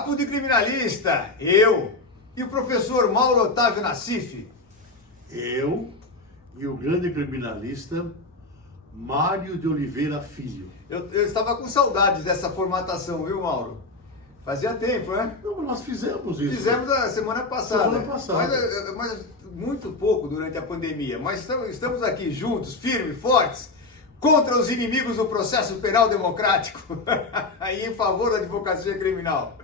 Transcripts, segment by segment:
Papo de Criminalista, eu e o professor Mauro Otávio Nassif. Eu e o grande criminalista Mário de Oliveira Filho. Eu estava com saudades dessa formatação, viu, Mauro? Fazia tempo, né? Não, nós fizemos isso. Fizemos a semana passada. Mas muito pouco durante a pandemia. Mas estamos aqui juntos, firmes, fortes, contra os inimigos do processo penal democrático e em favor da advocacia criminal.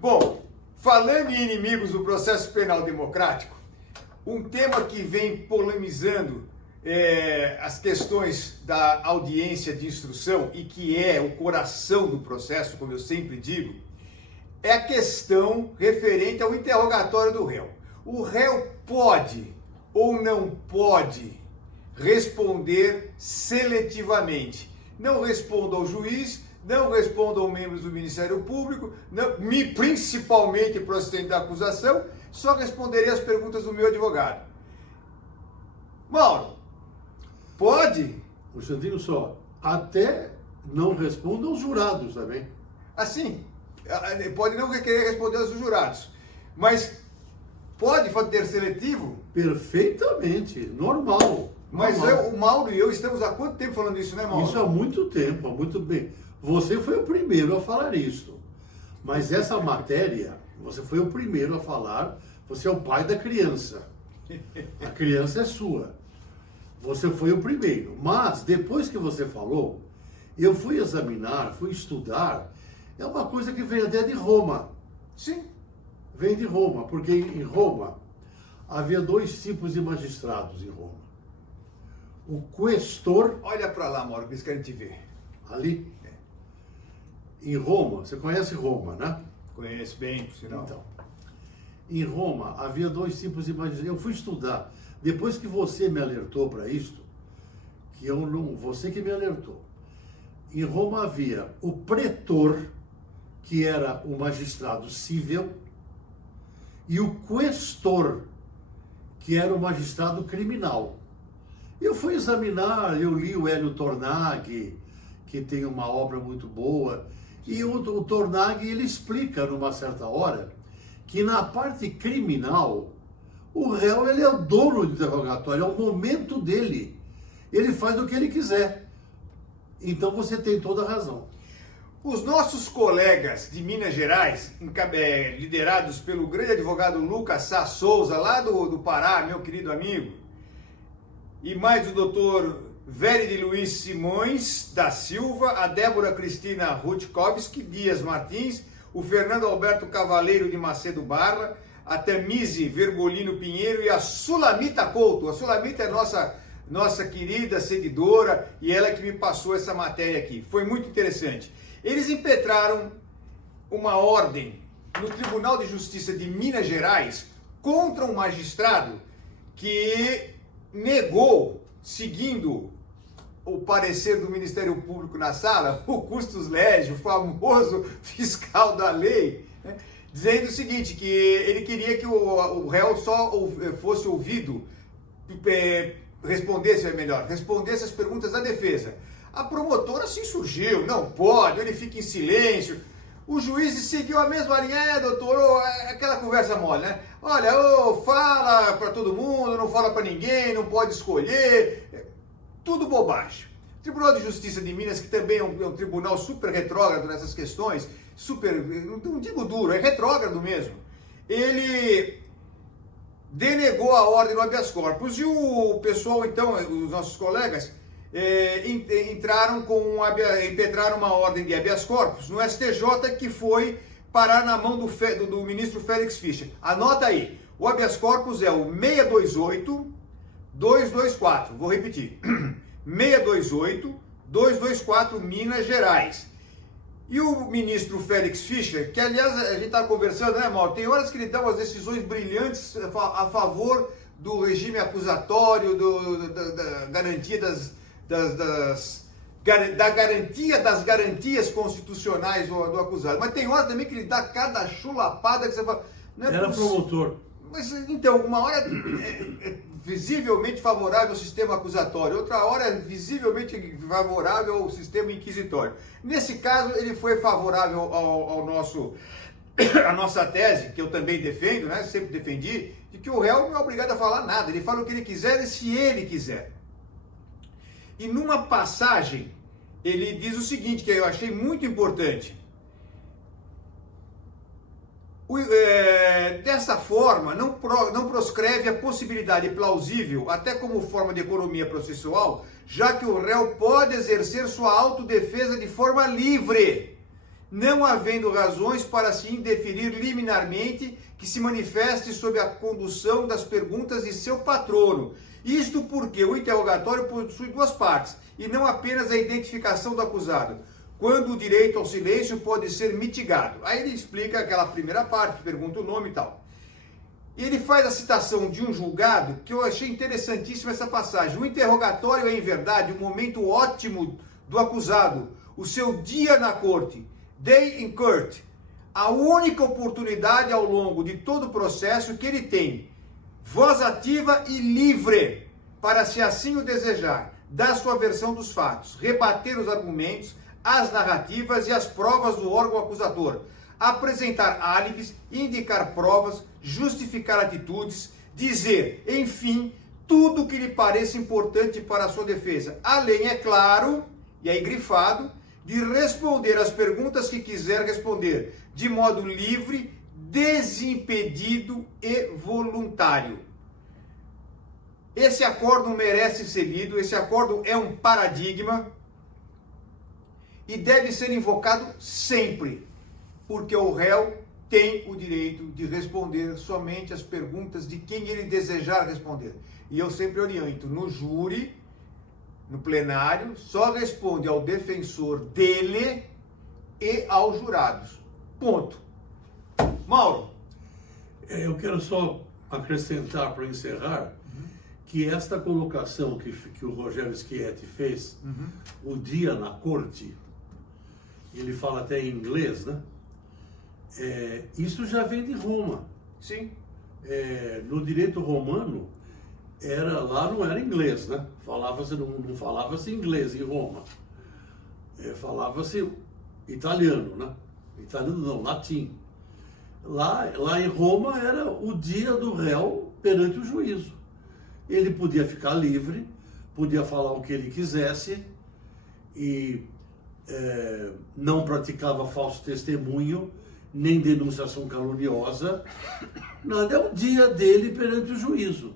Bom, falando em inimigos do processo penal democrático, um tema que vem polemizando as questões da audiência de instrução e que é o coração do processo, como eu sempre digo, é a questão referente ao interrogatório do réu. O réu pode ou não pode responder seletivamente. Não responda ao juiz, não responda aos membros do Ministério Público, principalmente para o assistente da acusação, só responderei as perguntas do meu advogado. Mauro, pode? Constantino, só, até não responda aos jurados também. Assim, pode não querer responder aos jurados, mas pode ter seletivo? Perfeitamente, normal. Mas o Mauro e eu estamos há quanto tempo falando isso, né, Mauro? Isso há muito tempo, há muito bem. Você foi o primeiro a falar isso. Mas essa matéria, você foi o primeiro a falar, você é o pai da criança. A criança é sua. Você foi o primeiro. Mas, depois que você falou, eu fui examinar, fui estudar. É uma coisa que vem até de Roma. Sim. Vem de Roma, porque em Roma havia dois tipos de magistrados em Roma. O questor... Olha para lá, Mauro, que eles querem te ver. Ali? Em Roma, você conhece Roma, né? Conheço bem, por sinal. Então, em Roma havia dois tipos de magistrados. Eu fui estudar. Depois que você me alertou para isto, que eu não... Você que me alertou. Em Roma havia o pretor, que era o magistrado civil, e o questor, que era o magistrado criminal. Eu fui examinar, eu li o Hélio Tornaghi, que tem uma obra muito boa, e o Tornaghi, ele explica, numa certa hora, que na parte criminal, o réu, ele é o dono do interrogatório, é o momento dele. Ele faz o que ele quiser. Então você tem toda a razão. Os nossos colegas de Minas Gerais, liderados pelo grande advogado Lucas Sá Souza, lá do Pará, meu querido amigo, e mais o doutor Vere de Luiz Simões da Silva, a Débora Cristina Rutkowski Dias Martins, o Fernando Alberto Cavaleiro de Macedo Barra, a Tamise Vergolino Pinheiro e a Sulamita Couto. A Sulamita é nossa querida seguidora e ela que me passou essa matéria aqui. Foi muito interessante. Eles impetraram uma ordem no Tribunal de Justiça de Minas Gerais contra um magistrado que negou, seguindo o parecer do Ministério Público na sala, o Custos Legis, o famoso fiscal da lei, né, dizendo o seguinte, que ele queria que o réu só fosse ouvido, respondesse as perguntas da defesa. A promotora se insurgiu, não pode, ele fica em silêncio. O juiz seguiu a mesma linha, doutor, aquela conversa mole, né? Olha, fala para todo mundo, não fala para ninguém, não pode escolher, tudo bobagem. O Tribunal de Justiça de Minas, que também é um tribunal super retrógrado nessas questões, não digo duro, é retrógrado mesmo, ele denegou a ordem do habeas corpus e o pessoal, então, os nossos colegas, impetraram uma ordem de habeas corpus no STJ que foi parar na mão do ministro Félix Fischer. Anota aí, o habeas corpus é o 628-224, vou repetir, 628-224 Minas Gerais. E o ministro Félix Fischer, que aliás a gente está conversando, né, Mauro? Tem horas que ele dá umas decisões brilhantes a favor do regime acusatório, da garantia da garantia das garantias constitucionais do acusado. Mas tem hora também que ele dá cada chulapada que você fala... Não é Era promotor. Mas então, uma hora é visivelmente favorável ao sistema acusatório, outra hora é visivelmente favorável ao sistema inquisitório. Nesse caso, ele foi favorável ao nosso a nossa tese, que eu também defendo, né, sempre defendi, de que o réu não é obrigado a falar nada, ele fala o que ele quiser e se ele quiser. E numa passagem, ele diz o seguinte, que eu achei muito importante. Dessa forma, não proscreve a possibilidade plausível, até como forma de economia processual, já que o réu pode exercer sua autodefesa de forma livre, não havendo razões para se indeferir liminarmente que se manifeste sob a condução das perguntas de seu patrono. Isto porque o interrogatório possui duas partes, e não apenas a identificação do acusado, quando o direito ao silêncio pode ser mitigado. Aí ele explica aquela primeira parte, pergunta o nome e tal. E ele faz a citação de um julgado, que eu achei interessantíssima essa passagem. O interrogatório é, em verdade, um momento ótimo do acusado, o seu dia na corte, day in court, a única oportunidade ao longo de todo o processo que ele tem, voz ativa e livre, para, se assim o desejar, dar sua versão dos fatos, rebater os argumentos, as narrativas e as provas do órgão acusador, apresentar álibis, indicar provas, justificar atitudes, dizer, enfim, tudo o que lhe pareça importante para a sua defesa, além, é claro, e aí grifado, de responder às perguntas que quiser responder, de modo livre, desimpedido e voluntário. Esse acórdão merece ser lido, esse acórdão é um paradigma e deve ser invocado sempre, porque o réu tem o direito de responder somente as perguntas de quem ele desejar responder. E eu sempre oriento, no júri, no plenário, só responde ao defensor dele e aos jurados. Ponto. Mauro. Eu quero só acrescentar para encerrar que esta colocação que o Rogério Schietti fez, o dia na corte, ele fala até em inglês, né? Isso já vem de Roma. Sim. No direito romano, lá não era inglês, né? Não falava-se inglês em Roma. Falava-se italiano, né? Italiano não, latim. Lá em Roma era o dia do réu perante o juízo. Ele podia ficar livre, podia falar o que ele quisesse e não praticava falso testemunho, nem denunciação caluniosa. Nada, é o dia dele perante o juízo.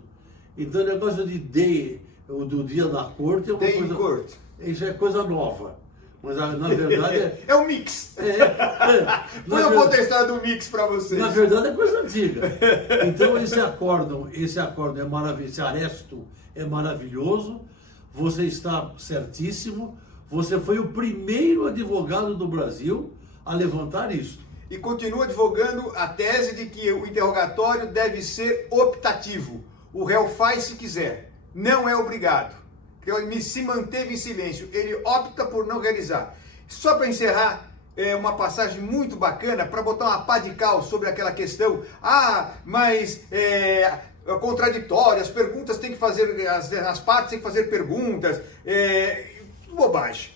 Então o negócio do dia da corte é uma Day coisa... in court. Isso é coisa nova. Mas na verdade é um mix. Vou contar a história do mix para vocês. Na verdade é coisa antiga. Então esse acórdão é maravilhoso, esse aresto é maravilhoso. Você está certíssimo. Você foi o primeiro advogado do Brasil a levantar isso. E continua advogando a tese de que o interrogatório deve ser optativo. O réu faz se quiser, não é obrigado. Ele se manteve em silêncio, ele opta por não realizar. Só para encerrar, uma passagem muito bacana, para botar uma pá de cal sobre aquela questão, mas contraditório, as perguntas têm que fazer, as partes têm que fazer perguntas, bobagem.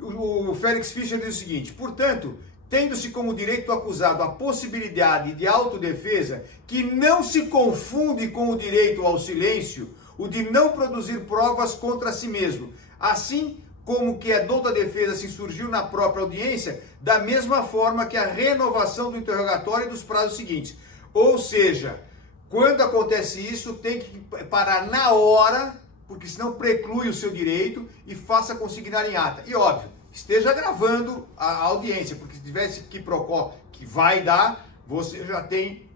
O Félix Fischer diz o seguinte, portanto, tendo-se como direito acusado a possibilidade de autodefesa, que não se confunde com o direito ao silêncio, o de não produzir provas contra si mesmo, assim como que a dom da defesa se surgiu na própria audiência, da mesma forma que a renovação do interrogatório e dos prazos seguintes. Ou seja, quando acontece isso, tem que parar na hora, porque senão preclui o seu direito e faça consignar em ata. E óbvio, esteja gravando a audiência, porque se tivesse quiprocó que vai dar, você já tem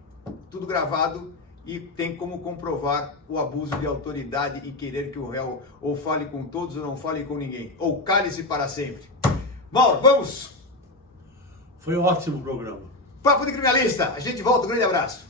tudo gravado e tem como comprovar o abuso de autoridade em querer que o réu ou fale com todos ou não fale com ninguém, ou cale-se para sempre. Mauro, vamos! Foi um ótimo programa. Papo de Criminalista, a gente volta, um grande abraço.